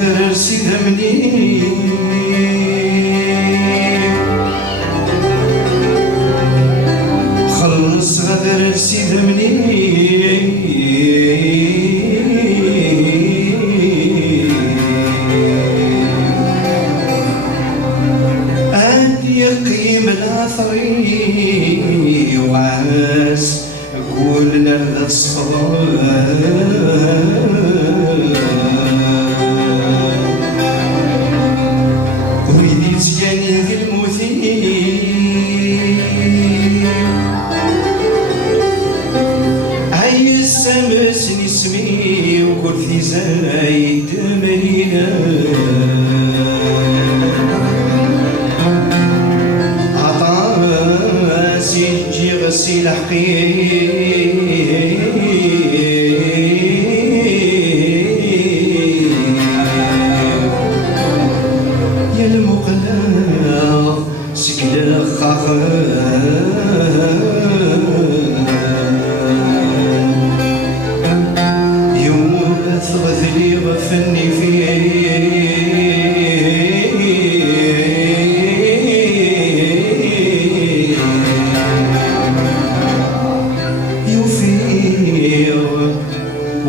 غدر سيدة مني خلص غدر سيدة مني يقيم العثري وعاس أقول لنا الصلاة ويدي تجاني في المثير عايز سامسني اسمي وقل في زايد ملينا غسي لحقي يا المقلا سكلا يوم تغذلي غفني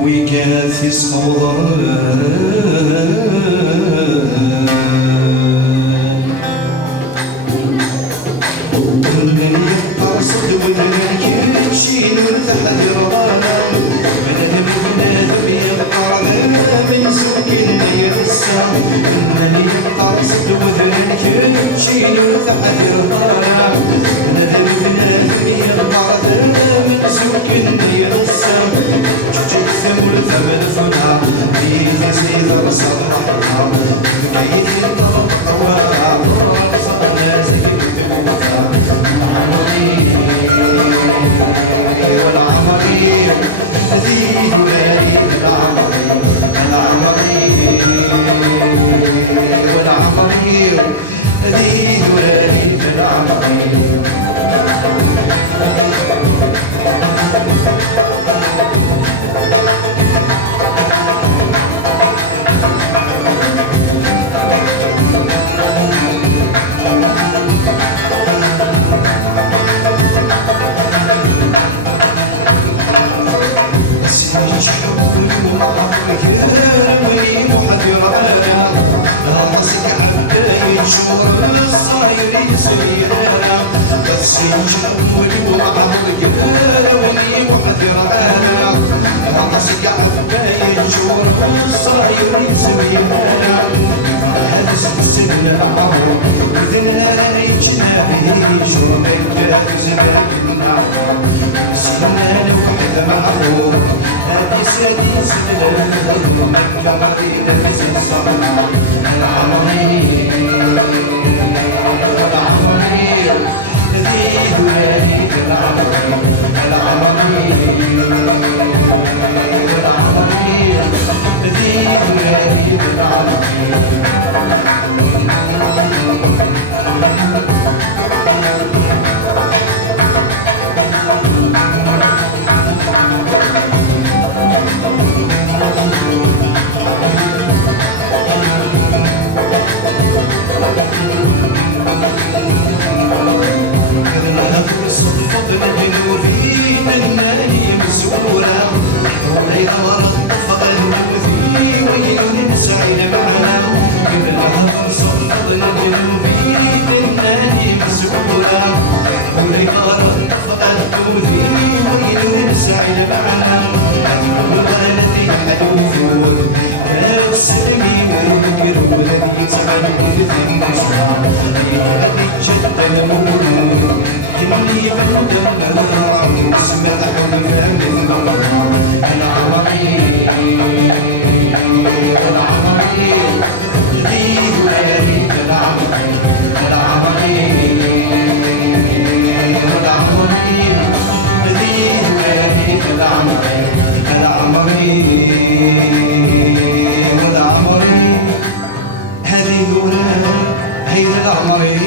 ويكافي من يقصد ومن يمشي والتحذر رانا من البلاد يبقى من سوق يرسى من يقصد ومن يمشي والتحذر رانا من البلاد يبقى من سوق يرسى والثمن فنا في زيد صبرنا كيد الطوى صبرنا زيد والعمري زيد ولي العمري والعمري زيد ولي العمري هذه الأمر